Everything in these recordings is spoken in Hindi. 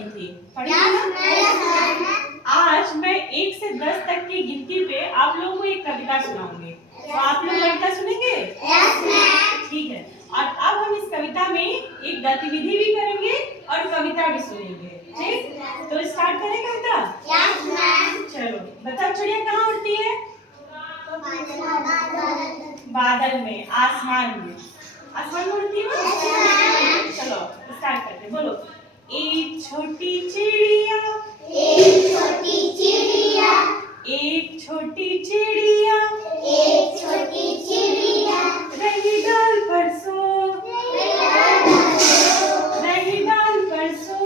रही थी। पढ़ी ना? आज मैं 1 से 10 तक की गिनती पे आप लोगों को एक कविता सुनाऊंगी। तो आप लोग कविता सुनेंगे? ठीक है। और अब हम इस कविता में एक गतिविधि भी करेंगे और कविता भी सुनेंगे। ठीक? तो स्टार्ट करें कविता? चलो, बताओ चिड़िया कहाँ उड़ती है? बादल में, आसमान में। आसमान में उड़ती है ना? चलो स्टार्ट करते हैं। बोलो, एक छोटी चिड़िया, एक छोटी चिड़िया, एक छोटी चिड़िया, एक छोटी चिड़िया, रही डाल पर सो, रही डाल पर सो,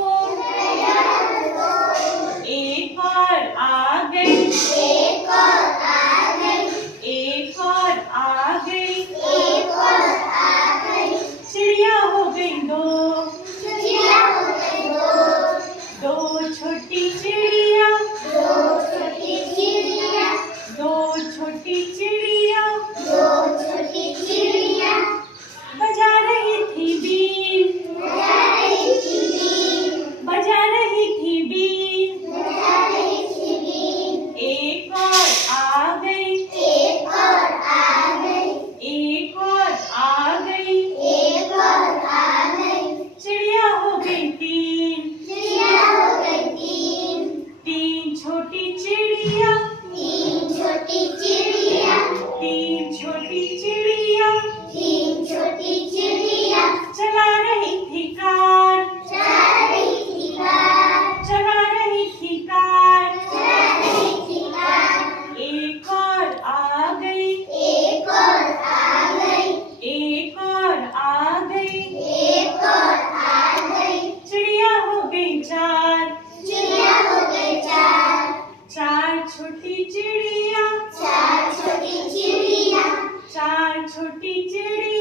एक और आ गई, एक और आ गई, एक और आ गई, एक और आ गई, चिड़िया हो गई दो, चिड़िया हो गई दो छोटी चिड़िया, दो छोटी चिड़िया, दो छोटी चिड़िया, दो छोटी चिड़िया, बजा रही थी बीन, बजा रही थी बीन, बजा रही थी बीन, बजा रही थी बीन, एक और आ गई, एक और आ गई, एक और आ गई, एक और आ गई, चिड़िया हो गई तीन, चिड़िया हो गई तीन, तीन छोटी चिड़िया, तीन छोटी चिड़िया, तीन छोटी चिड़िया, तीन छोटी चिड़िया, चला रही थी कार, चला रही थी कार, चला रही थी कार, चला रही थी कार, एक और आ गई, एक और आ गई, एक और आ गई, एक और आ गई, चिड़िया हो गई चार, चिड़िया हो गई चार, चार छोटी चिड़िया, चार छोटी चिड़िया, चार छोटी चिड़िया,